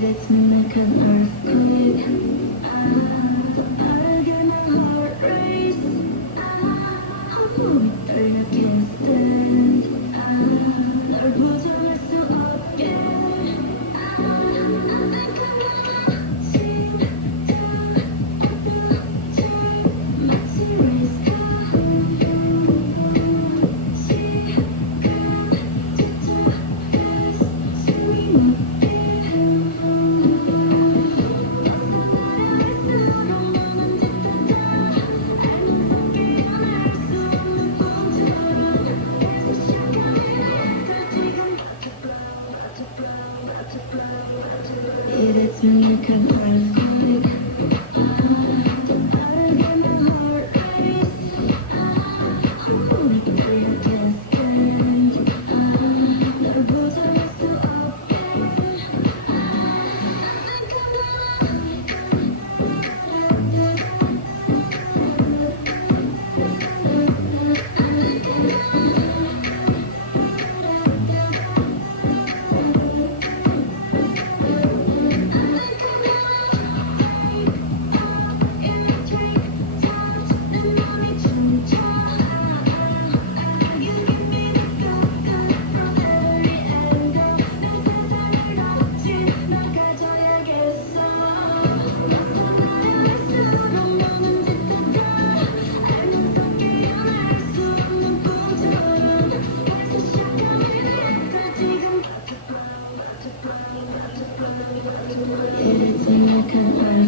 It's me like an earthquake. I get my heart race. 몸이 떨려 can't stand. 널 부정할 수 없게. I think I'm gonna 심장 어두지 마치 race car. 시간 지쳐 fast 숨이 멎게. It's me like an earthquake. I get my heart race. 몸이 떨려 can't stand. 널 부정할 수 없게. I think I'm gonna It's me like an earthquake.